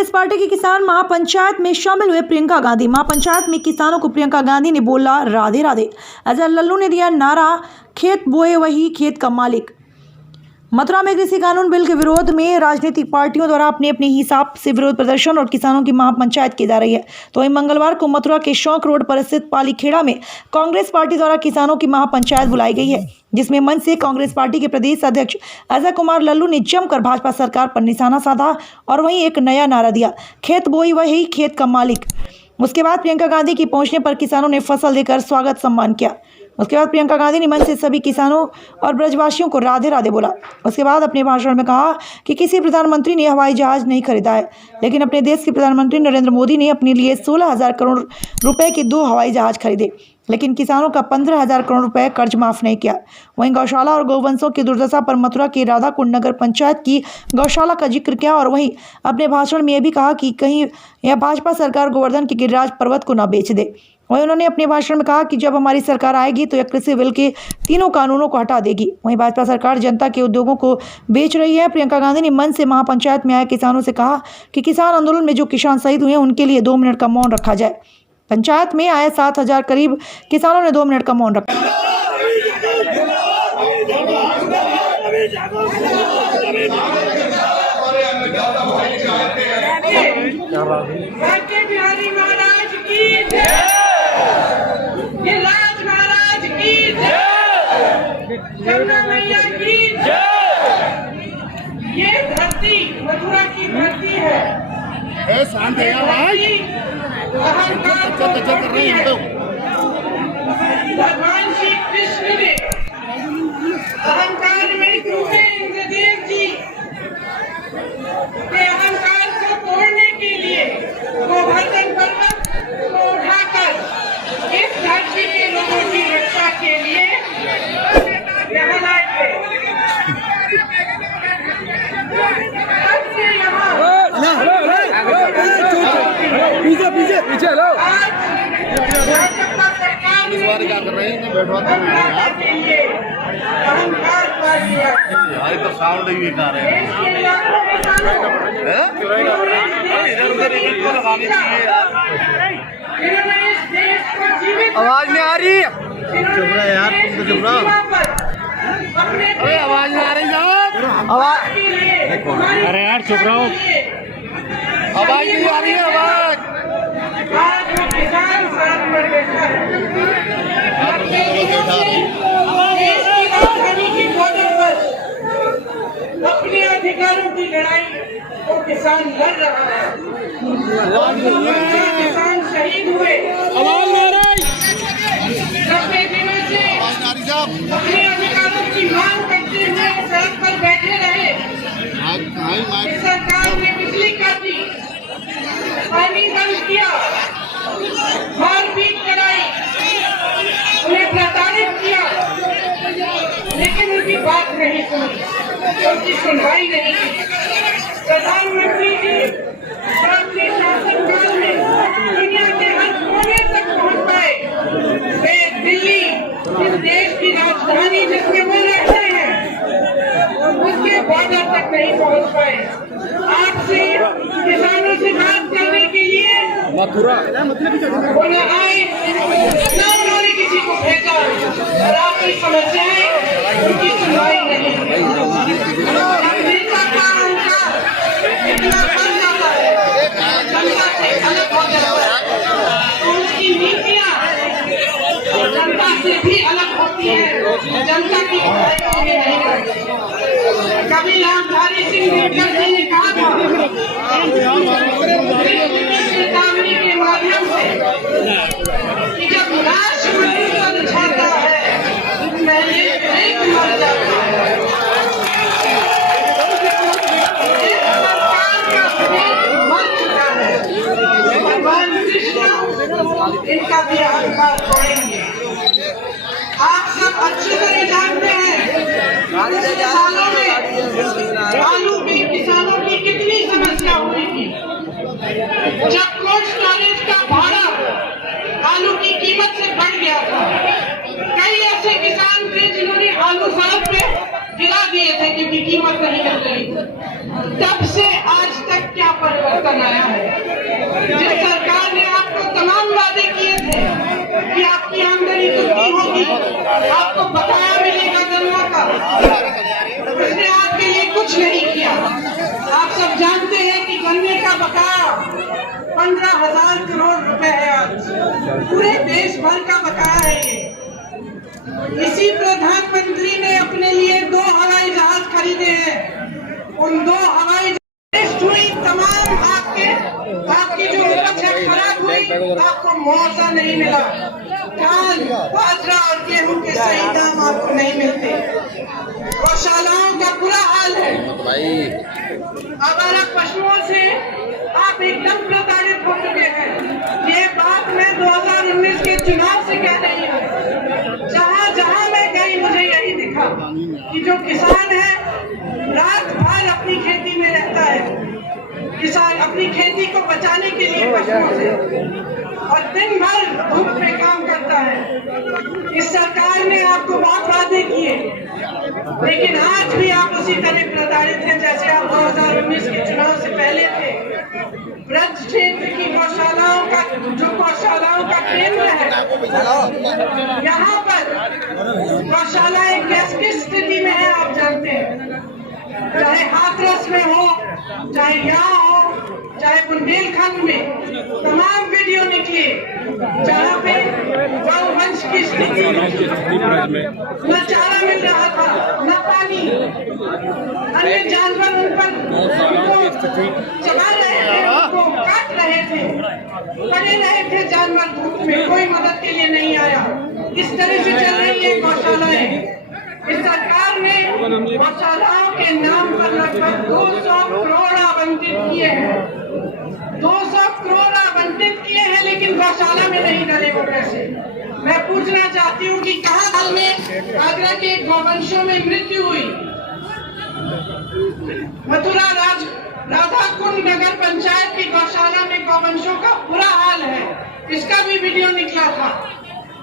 Congress party की किसान महापंचायत में शामिल हुए प्रियंका गांधी। महापंचायत में किसानों को प्रियंका गांधी ने बोला राधे राधे। अजय लल्लू ने दिया नारा, खेत बोए वही खेत का मालिक। मथुरा में कृषि कानून बिल के विरोध में राजनीतिक पार्टियों द्वारा अपने अपने हिसाब से विरोध प्रदर्शन और किसानों की महापंचायत की जा रही है। तो वहीं मंगलवार को मथुरा के शौक रोड पर स्थित पालीखेड़ा में कांग्रेस पार्टी द्वारा किसानों की महापंचायत बुलाई गई है, जिसमें मंच से कांग्रेस पार्टी के प्रदेश अध्यक्ष अजय कुमार लल्लू ने जमकर भाजपा सरकार पर निशाना साधा और वहीं एक नया नारा दिया, खेत बोई वही खेत का मालिक। उसके बाद प्रियंका गांधी की पहुंचने पर किसानों ने फसल देकर स्वागत सम्मान किया। उसके बाद प्रियंका गांधी ने मंच से सभी किसानों और ब्रजवासियों को राधे राधे बोला। उसके बाद अपने भाषण में कहा कि किसी प्रधानमंत्री ने हवाई जहाज नहीं खरीदा है, लेकिन अपने देश के प्रधानमंत्री नरेंद्र मोदी ने अपने लिए 16,000 करोड़ रुपए के 2 हवाई जहाज खरीदे, लेकिन किसानों का 15,000 करोड़ रुपए कर्ज माफ नहीं किया। वहीं गौशाला और गौवंशों की दुर्दशा पर मथुरा के राधाकुंड नगर पंचायत की गौशाला का जिक्र किया और वहीं अपने भाषण में यह भी कहा कि कहीं यह भाजपा सरकार गोवर्धन के गिरिराज पर्वत को न बेच दे। वहीं उन्होंने अपने भाषण में कहा कि जब हमारी सरकार आएगी तो यह कृषि बिल के 3 कानूनों को हटा देगी। वहीं भाजपा सरकार जनता के उद्योगों को बेच रही है। प्रियंका गांधी ने मंच से महापंचायत में आए किसानों से कहा कि किसान आंदोलन में जो किसान शहीद हुए उनके लिए 2 मिनट का मौन रखा जाए। पंचायत में आए 7,000 करीब किसानों ने 2 मिनट का मौन रखा। ये धरती मथुरा की धरती है। शांत है भगवान श्री कृष्ण ने अहंकार में डूबे इंद्रदेव जी के अहंकार को तोड़ने के लिए गोवर्धन पर्वत को उठाकर इस धरती के लोगों की रक्षा के लिए यहाँ लाए थे। पीछे लो। इस बार क्या कर रहे हैं? बैठवा यार तो साउंड ही बेकार है। इधर उधर इनको लगानी चाहिए यार। आवाज नहीं आ रही। चुप रहा यार, तुम तो चुप रहो। अरे आवाज नहीं आ रही यार। आवाज, अरे यार चुप रहो, आवाज नहीं आ रही है। आवाज अपने अधिकारों की लड़ाई तो किसान लड़ रहा है। किसान शहीद हुए, 90 दिनों से अपने अधिकारों की मांग करते हुए सड़क पर बैठे रहे। सरकार ने बिजली काटी, पानी बंद किया, मारपीट कराई, उन्हें प्रताड़ित किया, लेकिन उनकी बात नहीं सुनी, उनकी सुनवाई नहीं की। प्रधानमंत्री जी अपने शासनकाल में दुनिया के हर कोने तक पहुंच पाए। वे दिल्ली, इस देश की राजधानी जिसमें वो रहते हैं, उसके बॉर्डर तक नहीं पहुंच पाए। आपसे किसानों से बात करने के लिए मथुरा उन्हें आए, न उन्होंने किसी को भेजा और आपकी समस्याएं उनकी सुनवाई नहीं। जनता का अहंकार इतना बढ़ जाता है, जनता से अलग हो जाता है। उनकी नीतियां जनता से भी अलग होती है, जनता की भलाई नहीं करती। कभी रामधारी सिंह दिनकर ने कहा था चेतावनी के माध्यम से कि जब राष्ट्रपति छाता है पहले एक मर जाता है। सरकार का मर चुका है। भगवान कृष्ण इनका भी अहंकार तोड़ेंगे। आप सब अच्छी तरह जानते हैं सालों में आलू के किसानों की कितनी समस्या हुई थी। जब कोल्ड स्टोरेज का भाड़ा आलू की कीमत से बढ़ गया था, कई ऐसे किसान थे जिन्होंने आलू सड़क पे गिरा दिए थे क्योंकि कीमत नहीं मिल रही। तब से आज तक क्या परिवर्तन बनाया है। जिस सरकार ने आपको तमाम वादे किए थे कि आपकी आमदनी दुगनी होगी, आपको बकाया मिलेगा गन्ना का, उसने आपके लिए कुछ नहीं किया। आप सब जानते हैं कि गन्ने का बकाया 15,000 करोड़ रुपए है। आज पूरे देश भर का बकाया है ये। इसी प्रधानमंत्री ने अपने लिए 2 हवाई जहाज खरीदे हैं। उन 2 हवाई जहाज हुई तमाम आपकी जो उपज है खराब हुई, आपको मुआवजा नहीं मिला। धान, बाजरा और गेहूं के सही दाम आपको नहीं मिलते। गौशालाओं का बुरा हाल है। आवारा पशुओं से आप एकदम प्रताड़ित हो चुके हैं। ये बात मैं 2019 के चुनाव से कह रही हूँ। जहाँ जहाँ मैं गई मुझे यही दिखा कि जो किसान है रात भर अपनी खेती में रहता है। किसान अपनी खेती को बचाने के लिए पशुओं से और दिन भर धूप में काम करता है। इस सरकार ने आपको बहुत वादे किए, लेकिन आज भी आप उसी तरह प्रताड़ित हैं जैसे आप 2019 के चुनाव से पहले थे। ब्रज क्षेत्र की गौशालाओं का केंद्र है, यहाँ पर गौशालाएं किस स्थिति में है आप जानते हैं। चाहे हाथरस में हो, चाहे यहाँ हो, चाहे बुंदेलखंड में, तमाम वीडियो निकले जहाँ पे गौवंश की स्थिति, न चारा मिल रहा था, न पानी, अन्य जानवर उन पर चबा रहे थे, उनको काट रहे थे, पड़े रहे थे जानवर धूप में, कोई मदद के लिए नहीं आया। इस तरह से चल रही है गौशालाएं। इस सरकार ने गौशालाओं के नाम पर लगभग 200 करोड़ आवंटित किए हैं। 200 करोड़ आवंटित किए हैं, लेकिन गौशाला में नहीं डले वो पैसे। मैं पूछना चाहती हूँ कि कहाँ हाल में आगरा के गौवंशों में मृत्यु हुई। मथुरा राधा कुंड नगर पंचायत की गौशाला में गौवंशों का बुरा हाल है, इसका भी वीडियो निकला था।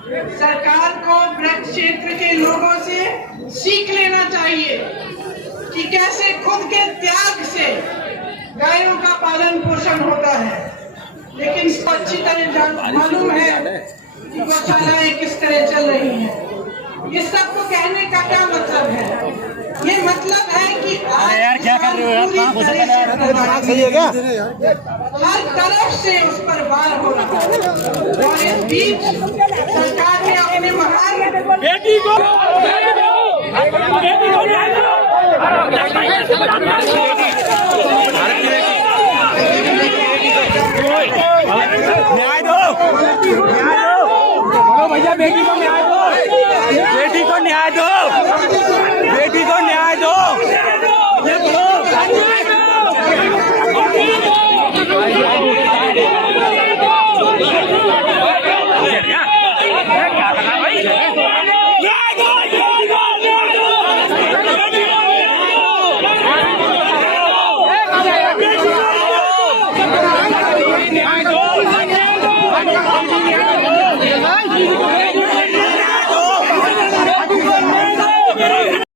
सरकार को ब्रज क्षेत्र के लोगों से सीख लेना चाहिए कि कैसे खुद के त्याग से गायों का पालन पोषण होता है, लेकिन इसको अच्छी तरह मालूम है कि गौशालाएं किस तरह चल रही हैं। इस सब को कहने का क्या मतलब है? ये मतलब है कि आज यार क्या कर रहे हो यार? कहाँ घुसे पहले यार? सही है क्या? हर तरफ से उस पर वार हो रहा है और इस बीच सरकार ने अपने महान बेटी को न्याय दो। बोलो भैया, बेटी को न्याय दो, बेटी को न्याय दो।